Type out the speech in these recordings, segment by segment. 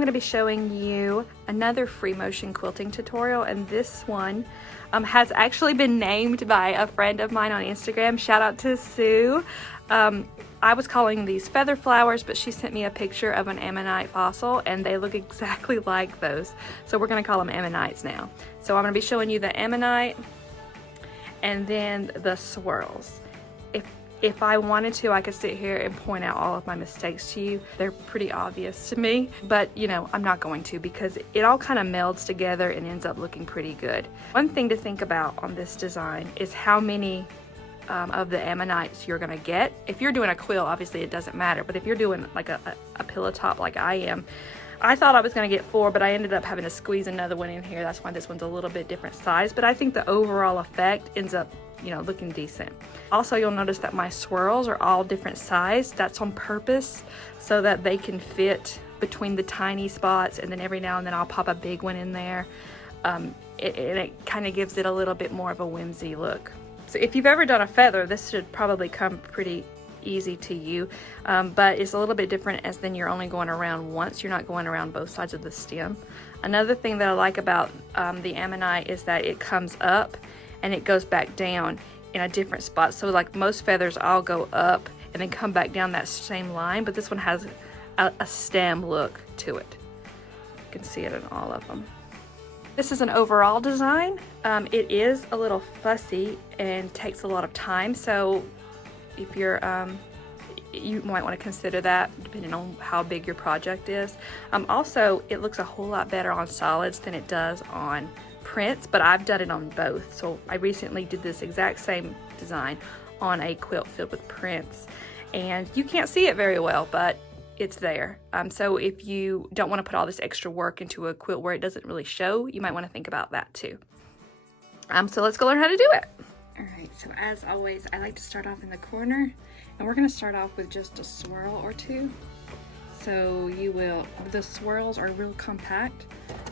I'm going to be showing you another free motion quilting tutorial, and this one has actually been named by a friend of mine on Instagram. Shout out to Sue. I was calling these feather flowers, but she sent me a picture of an ammonite fossil and they look exactly like those. So we're going to call them ammonites now. So I'm going to be showing you the ammonite and then the swirls. If I wanted to, I could sit here and point out all of my mistakes to you. They're pretty obvious to me, but you know, I'm not going to, because it all kind of melds together and ends up looking pretty good. One thing to think about on this design is how many of the ammonites you're gonna get. If you're doing a quilt, obviously it doesn't matter, but if you're doing like a pillow top like I am, I thought I was gonna get 4, but I ended up having to squeeze another one in here. That's why this one's a little bit different size, but I think the overall effect ends up, you know, looking decent. Also, you'll notice that my swirls are all different size. That's on purpose so that they can fit between the tiny spots, and then every now and then I'll pop a big one in there. It kind of gives it a little bit more of a whimsy look. So if you've ever done a feather, this should probably come pretty easy to you, but it's a little bit different as then you're only going around once. You're not going around both sides of the stem. Another thing that I like about the ammonite is that it comes up and it goes back down in a different spot. So like most feathers, I'll go up and then come back down that same line, but this one has a stem look to it. You can see it in all of them. This is an overall design. It is a little fussy and takes a lot of time, so if you're you might want to consider that depending on how big your project is. Also, it looks a whole lot better on solids than it does on prints, but I've done it on both. So I recently did this exact same design on a quilt filled with prints, and you can't see it very well, but it's there. So if you don't want to put all this extra work into a quilt where it doesn't really show, you might want to think about that too. So let's go learn how to do it. All right, so as always, I like to start off in the corner, and we're going to start off with just a swirl or two. So you will, the swirls are real compact,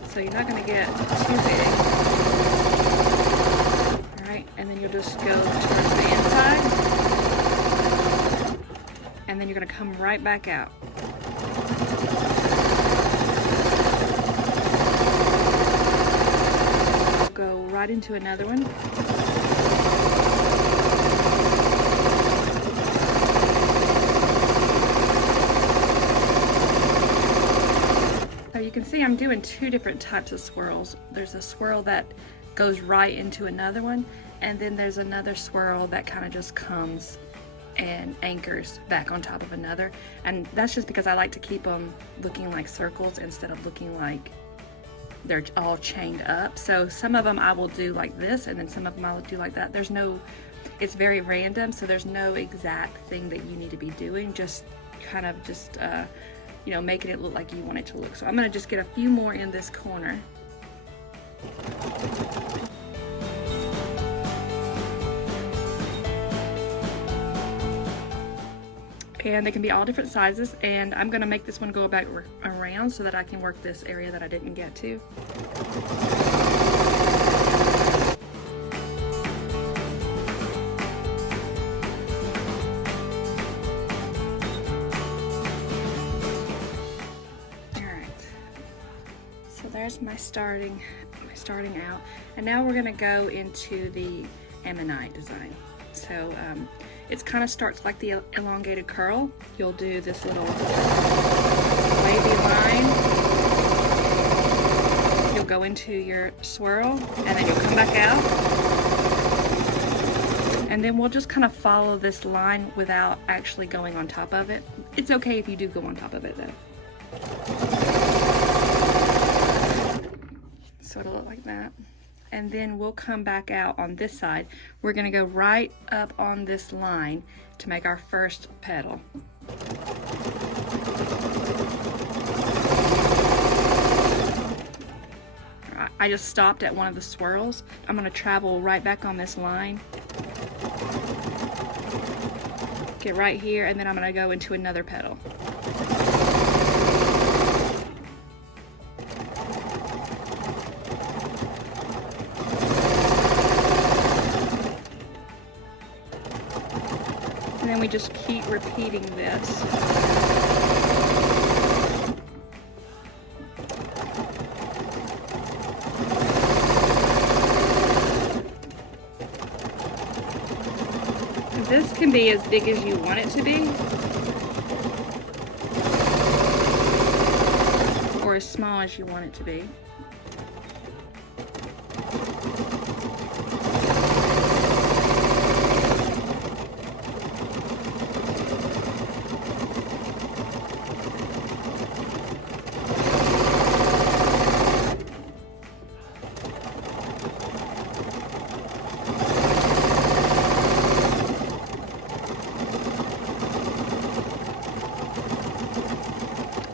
so you're not going to get too big. All right, and then you'll just go towards the inside, and then you're going to come right back out. Go right into another one. So you can see I'm doing two different types of swirls. There's a swirl that goes right into another one, and then there's another swirl that kind of just comes and anchors back on top of another. And that's just because I like to keep them looking like circles instead of looking like they're all chained up. So some of them I will do like this, and then some of them I will do like that. There's no, it's very random, so there's no exact thing that you need to be doing, just kind of just you know, making it look like you want it to look. So I'm going to just get a few more in this corner. And they can be all different sizes, and I'm going to make this one go back around so that I can work this area that I didn't get to. There's my starting out, and now we're going to go into the ammonite design. So it kind of starts like the elongated curl. You'll do this little wavy line. You'll go into your swirl, and then you'll come back out, and then we'll just kind of follow this line without actually going on top of it. It's okay if you do go on top of it though. So it'll look like that. And then we'll come back out on this side. We're going to go right up on this line to make our first petal. I just stopped at one of the swirls. I'm going to travel right back on this line, get right here, and then I'm going to go into another petal. And then we just keep repeating this. can be as big as you want it to be, or as small as you want it to be.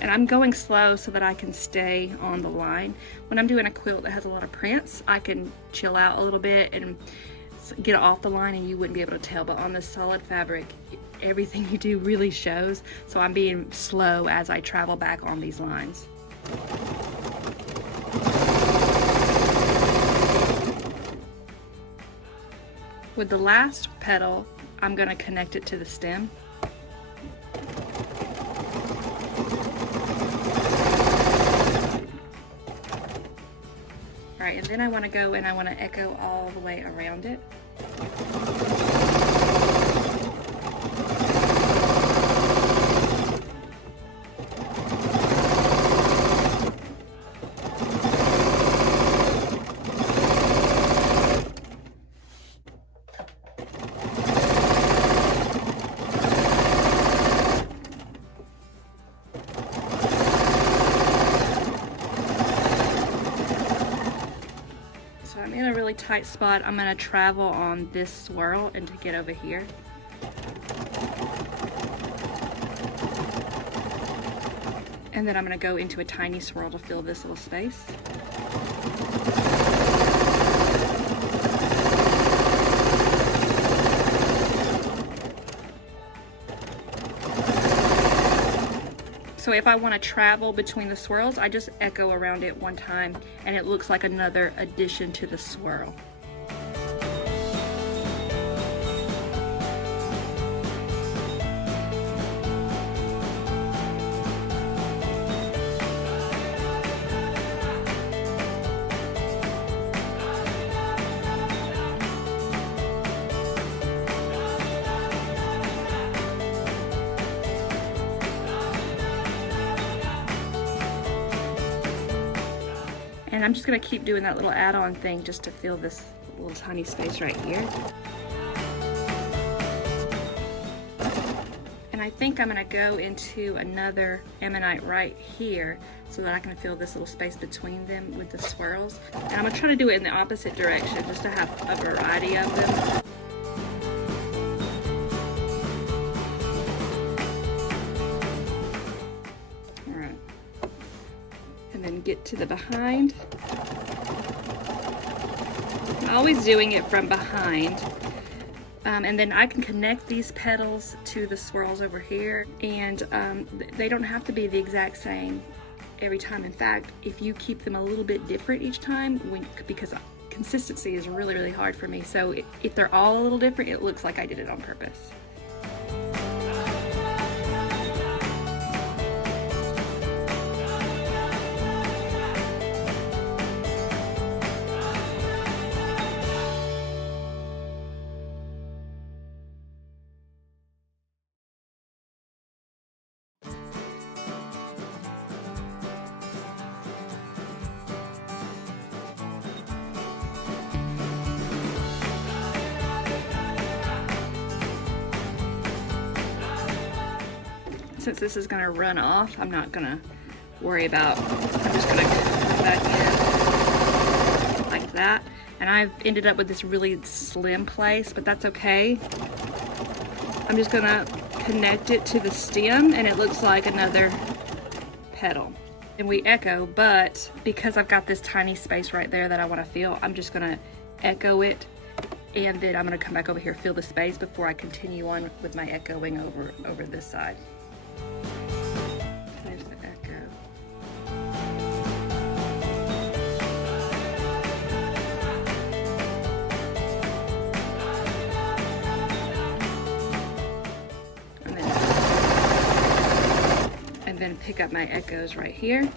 And I'm going slow so that I can stay on the line. When I'm doing a quilt that has a lot of prints, I can chill out a little bit and get off the line and you wouldn't be able to tell. But on this solid fabric, everything you do really shows. So I'm being slow as I travel back on these lines. With the last petal, I'm going to connect it to the stem. Alright, and then I want to go and I want to echo all the way around it. In a really tight spot, I'm going to travel on this swirl and to get over here. And then I'm going to go into a tiny swirl to fill this little space. So if I want to travel between the swirls, I just echo around it one time and it looks like another addition to the swirl. And I'm just going to keep doing that little add-on thing just to fill this little tiny space right here. And I think I'm going to go into another ammonite right here so that I can fill this little space between them with the swirls. And I'm going to try to do it in the opposite direction just to have a variety of them. And get to the behind. I'm always doing it from behind. And then I can connect these petals to the swirls over here, and they don't have to be the exact same every time. In fact, if you keep them a little bit different each time, because consistency is really, really hard for me. So if they're all a little different, it looks like I did it on purpose. Since this is going to run off, I'm not going to worry about, I'm just going to come back in like that. And I've ended up with this really slim place, but that's okay. I'm just going to connect it to the stem and it looks like another petal. And we echo, but because I've got this tiny space right there that I want to fill, I'm just going to echo it, and then I'm going to come back over here, fill the space before I continue on with my echoing over this side. There's the echo. And then pick up my echoes right here.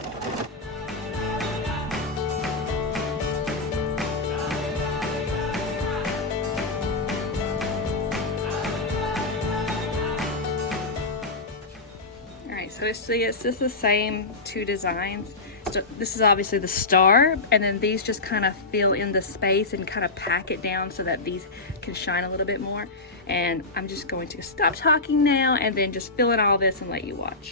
So see, it's just the same two designs. So this is obviously the star, and then these just kind of fill in the space and kind of pack it down so that these can shine a little bit more. And I'm just going to stop talking now and then just fill in all this and let you watch.